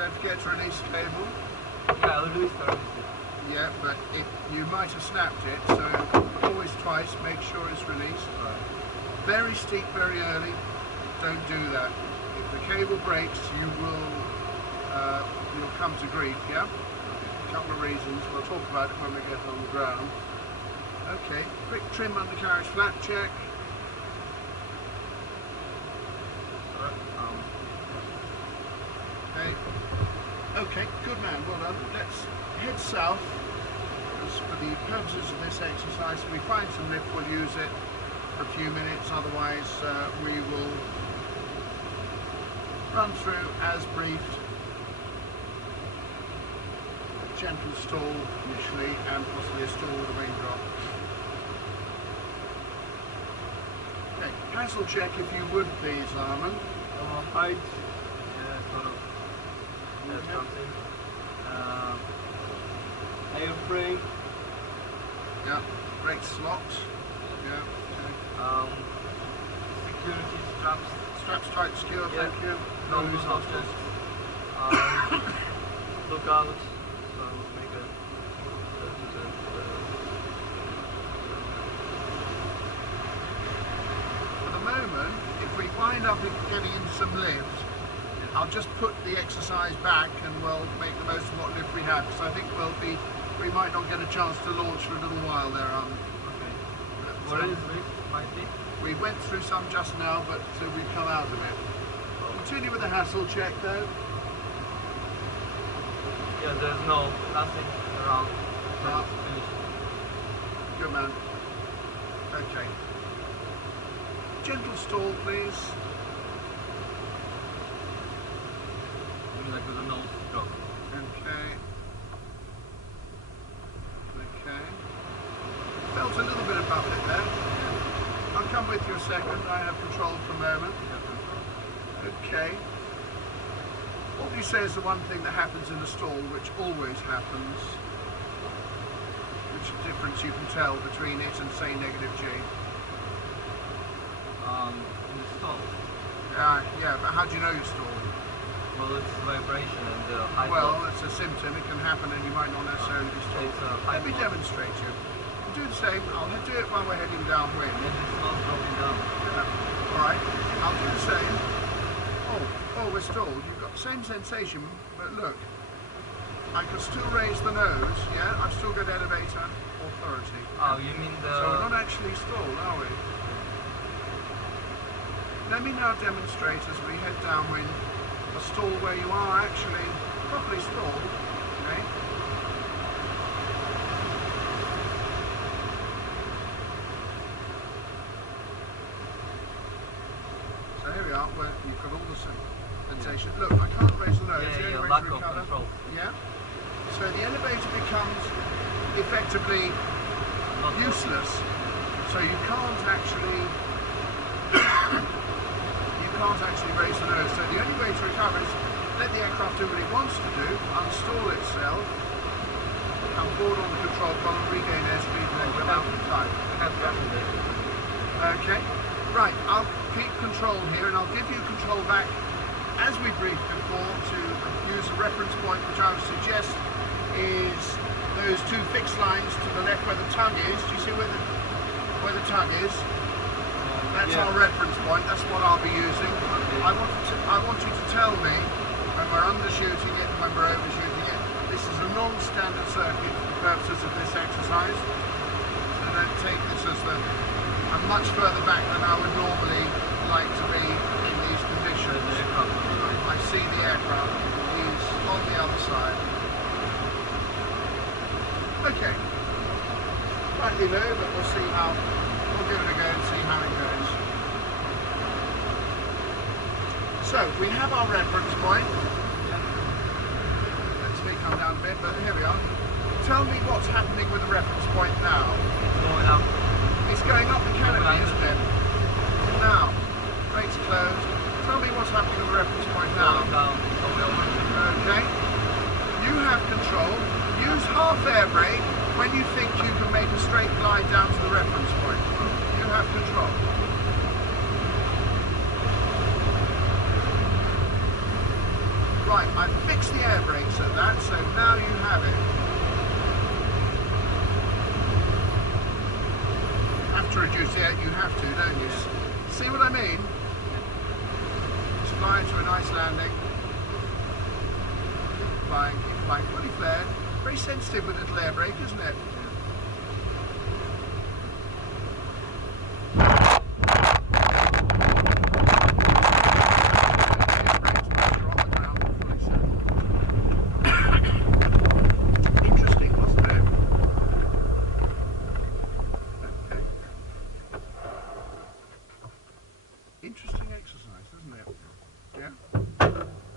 Don't forget to release the cable. Yeah, I'll release it. Yeah, but you might have snapped it, so always twice, make sure it's released. Right. Very steep, very early, don't do that. If the cable breaks, you'll come to grief, yeah? A couple of reasons, we'll talk about it when we get on the ground. Okay, quick trim undercarriage flap check. Okay, good man, well done. Let's head south. For the purposes of this exercise, if we find some lift, we'll use it for a few minutes, otherwise we will run through as briefed. Gentle stall initially, and possibly a stall with a wing drop. Okay, hassle check if you would please, Armin. Height, sort of, something. Airframe. Yeah, brake slots. Yeah, okay. Security straps. Straps tight, secure, Yeah. thank you. No Nose nozzles. Lookout. So make a. For the moment, if we wind up getting into some lift, I'll just put the exercise back and we'll make the most of what lift we have, because I think we might not get a chance to launch for a little while there. Okay. What is this? Might be? We went through some just now, but we've come out of it. Continue with the hassle check though. Yeah, there's nothing around. Ah. It's finished. Good man. Okay. Gentle stall, please. Like with a nose drop. Okay. Okay. Felt a little bit above it there. I'll come with you a second. I have control for a moment. Okay. What would you say is the one thing that happens in a stall, which always happens? Which difference you can tell between it and, say, negative G? In the stall. Yeah, but how do you know you're stalled? Well, it's vibration and high Well, flow. it's a symptom. It can happen and you might not necessarily be stalled. It's a high Let me flow. demonstrate you. Do the same. I'll do it while we're heading downwind. And it's not dropping down. Yeah. Alright, I'll do the same. Oh, we're stalled. You've got the same sensation, but look. I can still raise the nose, yeah? I've still got elevator authority. Oh, you mean the... So we're not actually stalled, are we? Let me now demonstrate as we head downwind a stall where you are actually properly stalled, okay? So here we are, where you've got all the sensation. Look, I can't raise the nose, the only way lack to of recover. control. Yeah? So the elevator becomes effectively useless. So you can't actually raise the nose. So the only way to recover is let the aircraft do what it wants to do, unstall itself, come forward on the control column, regain airspeed, and then come out in time. Okay, right, I'll keep control here and I'll give you control back as we briefed before to use a reference point, which I would suggest is those two fixed lines to the left where the tongue is. Do you see where the tongue is? That's our reference point, that's what I'll be using. I want you to tell me when we're undershooting it and when we're overshooting it. This is a non-standard circuit for the purposes of this exercise. So don't take this as I'm much further back than I would normally like to be in these conditions. I see the aircraft, he's on the other side. Okay. Slightly low, but we'll see how, we'll give it a go and see how it goes. So, we have our reference point. Let's me come down a bit, but here we are. Tell me what's happening with the reference point now. Going up. It's going up the canopy, isn't it? Now, brakes closed. Tell me what's happening with the reference point now. Down. Okay. You have control. Use half air brake when you think you can make a straight glide down to the reference point. You have control. Right, I've fixed the air brakes at that, so now you have it. Have to reduce it, you have to, don't you? See what I mean? Just fly into a nice landing. Keep flying fully flared. Very sensitive with little air brake, isn't it? Interesting exercise, isn't it? Yeah?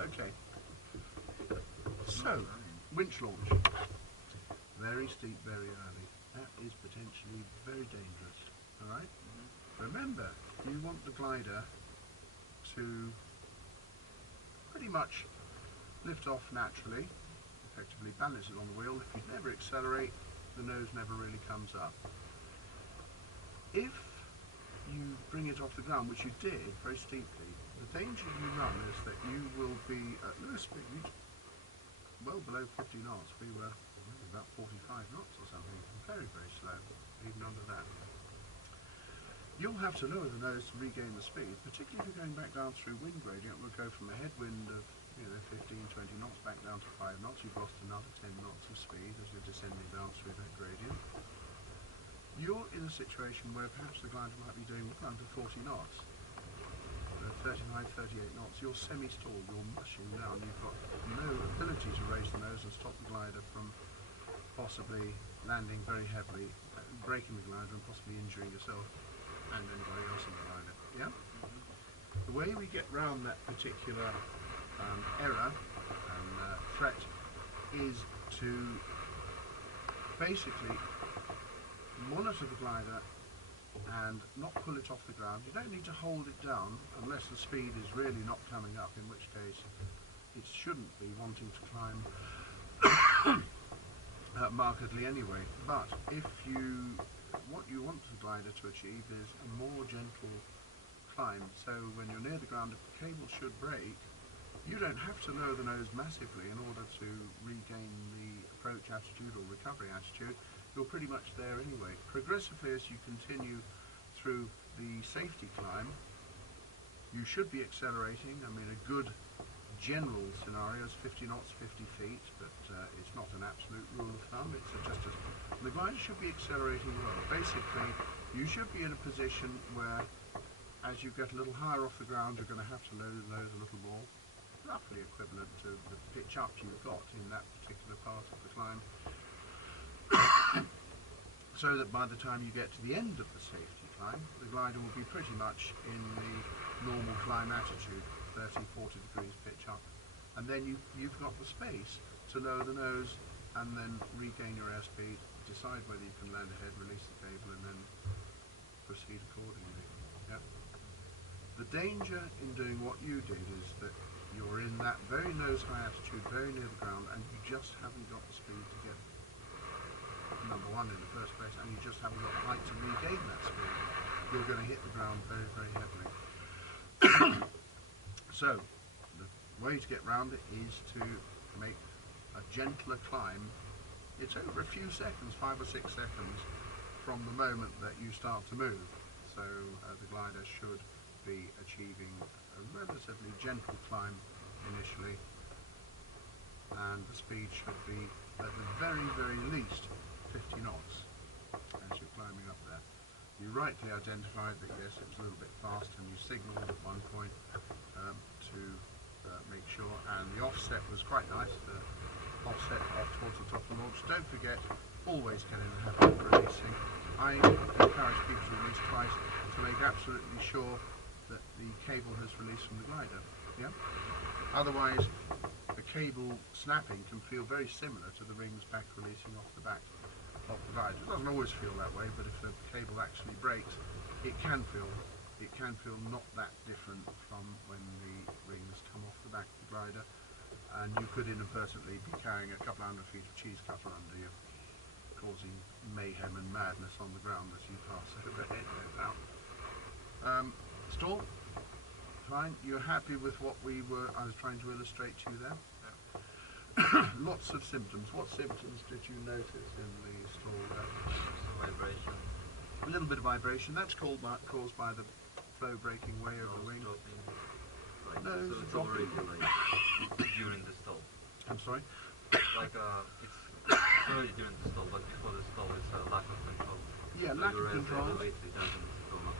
Okay. So, winch launch. Very steep, very early. That is potentially very dangerous. Alright? Remember, you want the glider to pretty much lift off naturally, effectively balance it on the wheel. If you never accelerate, the nose never really comes up. If you bring it off the ground, which you did very steeply, the danger you run is that you will be at low speed, well below 50 knots. We were about 45 knots or something, very, very slow, even under that. You'll have to lower the nose to regain the speed, particularly if you're going back down through wind gradient. We'll go from a headwind of 15, 20 knots back down to 5 knots. You've lost another 10 knots of speed as you're descending down through that gradient. You're in a situation where perhaps the glider might be doing well under 40 knots, 39, 38 knots. You're semi-stalled, you're mushing down. You've got no ability to raise the nose and stop the glider from possibly landing very heavily, breaking the glider and possibly injuring yourself and anybody else in the glider. Yeah? The way we get round that particular error and threat is to basically monitor the glider and not pull it off the ground. You don't need to hold it down unless the speed is really not coming up, in which case it shouldn't be wanting to climb markedly anyway. But if what you want the glider to achieve is a more gentle climb, so when you're near the ground, if the cable should break, you don't have to lower the nose massively in order to regain the approach attitude or recovery attitude. You're pretty much there anyway. Progressively, as you continue through the safety climb, you should be accelerating. I mean, a good general scenario is 50 knots, 50 feet, but it's not an absolute rule of thumb. It's just as the glider should be accelerating well. Basically, you should be in a position where, as you get a little higher off the ground, you're going to have to lower the nose a little more, roughly equivalent to the pitch up you've got in that particular part of the climb. So that by the time you get to the end of the safety climb, the glider will be pretty much in the normal climb attitude, 30, 40 degrees pitch up, and then you've got the space to lower the nose and then regain your airspeed, decide whether you can land ahead, release the cable, and then proceed accordingly. Yep. The danger in doing what you did is that you're in that very nose high attitude, very near the ground, and you just haven't got the speed to get number one in the first place, and you just haven't got the height to regain that speed. You're going to hit the ground very, very heavily. So, the way to get round it is to make a gentler climb. It's over a few seconds, 5 or 6 seconds, from the moment that you start to move. So the glider should be achieving a relatively gentle climb initially, and the speed should be at the very, very least 50 knots as you're climbing up there. You rightly identified that yes, it was a little bit fast, and you signalled at one point to make sure, and the offset was quite nice, the offset off towards the top of the launch. Don't forget, always get in the habit of releasing. I encourage people to release twice to make absolutely sure that the cable has released from the glider. Yeah? Otherwise, the cable snapping can feel very similar to the rings back releasing off the back of the glider. It doesn't always feel that way, but if the cable actually breaks, it can feel not that different from when the rings come off the back of the glider, and you could inadvertently be carrying a couple of 100 feet of cheese cutter under you, causing mayhem and madness on the ground as you pass overhead, no doubt. Stall, fine. You're happy with what I was trying to illustrate to you there? Lots of symptoms. What symptoms did you notice in the stall there? Some vibration. A little bit of vibration. That's caused by the flow breaking way over the Nose wing. dropping. Like, Nose so it's dropping. already like during the stall. I'm sorry? Like it's already during the stall, but before the stall it's a lack of control. Yeah, So lack you of raise control. the weight, it doesn't go up.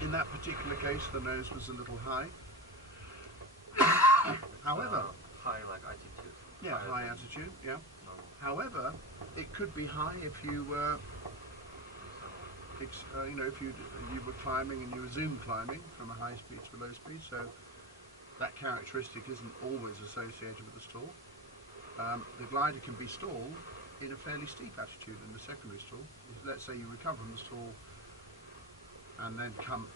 In that particular case, the nose was a little high. However, High like attitude. yeah, Higher high than attitude, yeah. normal. However, it could be high if you were, if you were climbing and you were zoom climbing from a high speed to a low speed. So that characteristic isn't always associated with the stall. The glider can be stalled in a fairly steep attitude in the secondary stall. Let's say you recover from the stall and then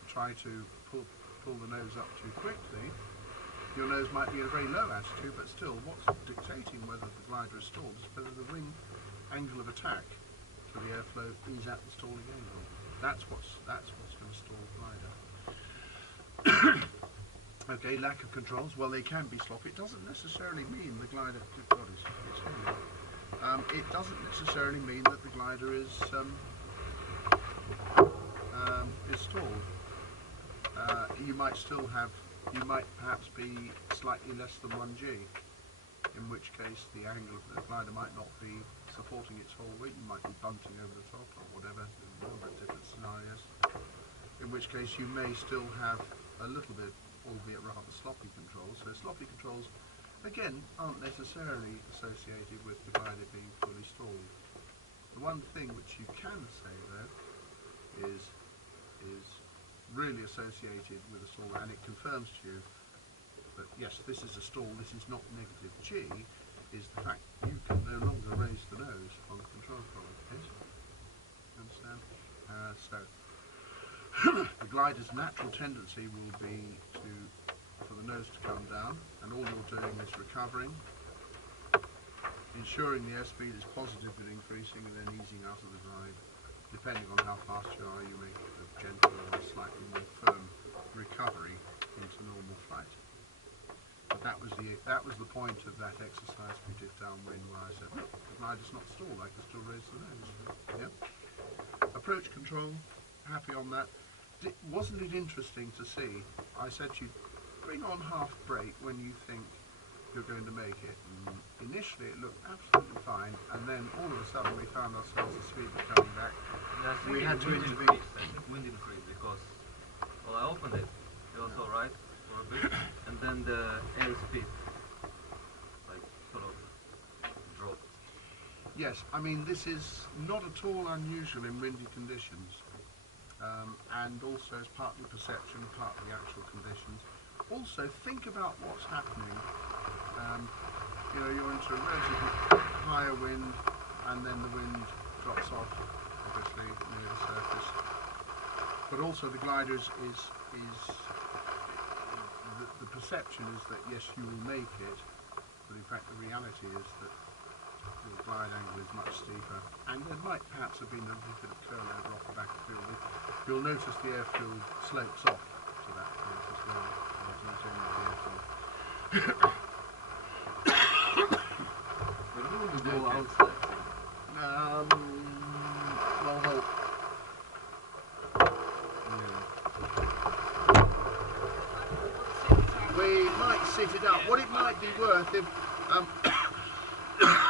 try to pull the nose up too quickly. Your nose might be in a very low attitude, but still, what's dictating whether the glider is stalled is whether the wing angle of attack for the airflow is at the stalling angle. That's what's going to stall the glider. Okay, lack of controls. Well, they can be sloppy. It doesn't necessarily mean the glider. Good God, it's heavy. It doesn't necessarily mean that the glider is stalled. You might perhaps be slightly less than 1G, in which case the angle of the glider might not be supporting its whole weight. You might be bunting over the top or whatever, in a number of different scenarios. In which case you may still have a little bit, albeit rather sloppy controls. So sloppy controls, again, aren't necessarily associated with the glider being fully stalled. The one thing which you can say though is really associated with a stall, and it confirms to you that yes, this is a stall, this is not negative G, is the fact you can no longer raise the nose on the control column. Yes? Understand? So the glider's natural tendency will be for the nose to come down, and all you're doing is recovering, ensuring the airspeed is positively increasing, and then easing out of the glide. Depending on how fast you are, you make a gentle or a slightly more firm recovery into normal flight. But that was the point of that exercise we did downwind, where I said, look, the glider's not stalled, I can still raise the nose. Yeah? Approach control, happy on that. Wasn't it interesting to see? I said to you, bring on half brake when you think you're going to make it. And initially it looked absolutely fine, and then all of a sudden we found ourselves the speed was coming back. Yeah, We had to intervene. I think wind increased because, well, I opened it. It was alright for a bit, and then the airspeed, like, sort of dropped. Yes, I mean this is not at all unusual in windy conditions, and also it's partly perception, partly actual conditions. Also, think about what's happening. You're into a relatively higher wind, and then the wind drops off, obviously, near the surface. But also the gliders the perception is that yes, you will make it, but in fact the reality is that the glide angle is much steeper, and there might perhaps have been a little bit of curl over off the back of the field. You'll notice the airfield slopes off to that point as well. But who would go outside? Well, hold. We might sit it up. What it might be worth if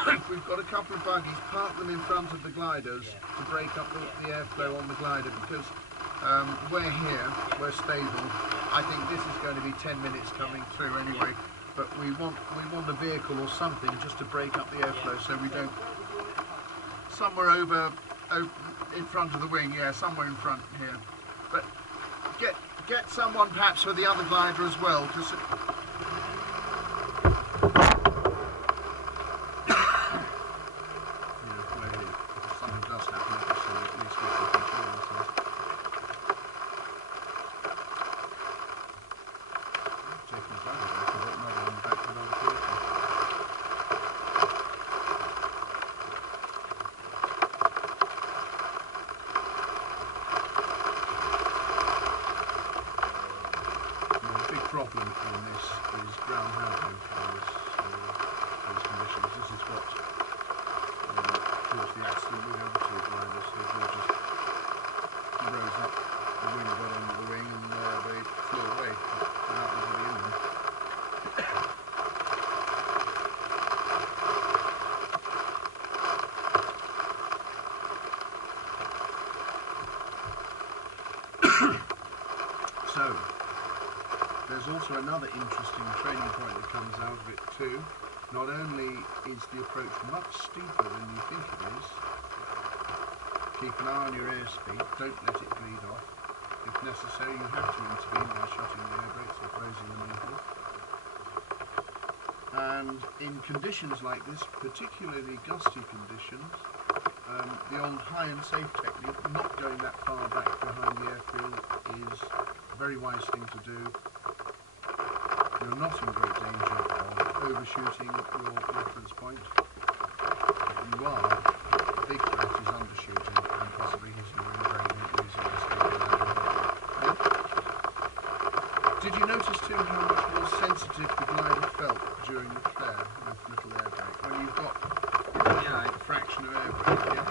if we've got a couple of buggies, park them in front of the gliders to break up the airflow on the glider, because we're here, we're stable. I think this is going to be 10 minutes coming through anyway, but we want a vehicle or something just to break up the airflow so we don't, somewhere over in front of the wing, yeah, somewhere in front here. But get someone perhaps for the other glider as well, because if something does happen, obviously at least we can control ourselves. Taking the glider back, I've got another one back to another vehicle. Big there's also another interesting training point that comes out of it too. Not only is the approach much steeper than you think it is, keep an eye on your airspeed, don't let it bleed off. If necessary, you have to intervene by shutting the air brakes or closing them over. And in conditions like this, particularly gusty conditions, the old high and safe technique, not going that far back behind the airfield, is a very wise thing to do. You're not in great danger of overshooting your reference point. If you are, the big threat is undershooting and possibly hitting your ingrain and losing your speed. Did you notice too how much more sensitive the glider felt during the flare with little air brake? When you've got a fraction of air brake, yeah?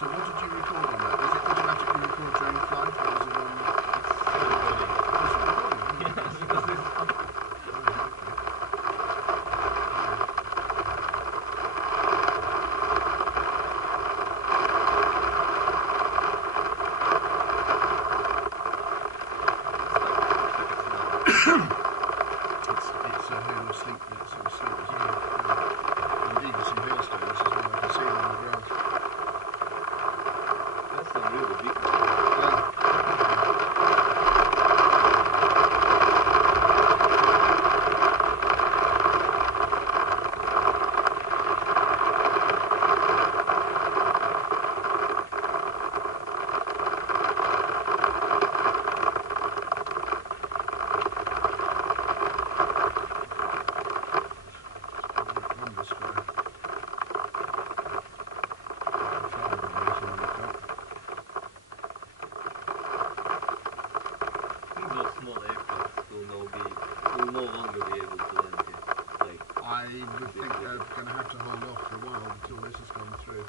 So what did you record on that? Does it automatically record during flight or is it on... It's recording? Yes, because it's... It's a hail of sleep, it's a sleep as well. Indeed, there's some hailstones as well, I can see them on the ground. That's a really big one. Yeah. Those small aircraft will no longer be able to land here. Like, I would think they're going to have to hold off for a while until this has gone through.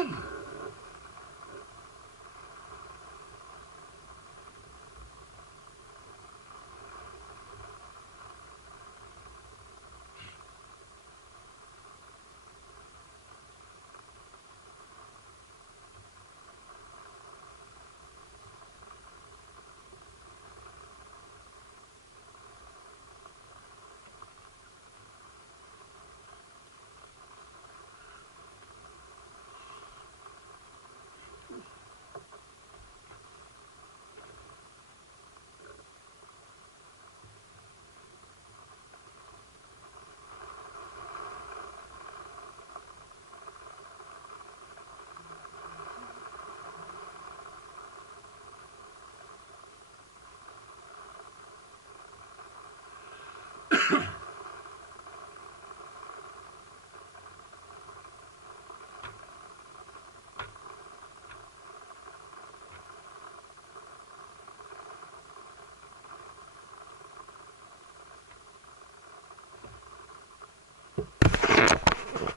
Vroom.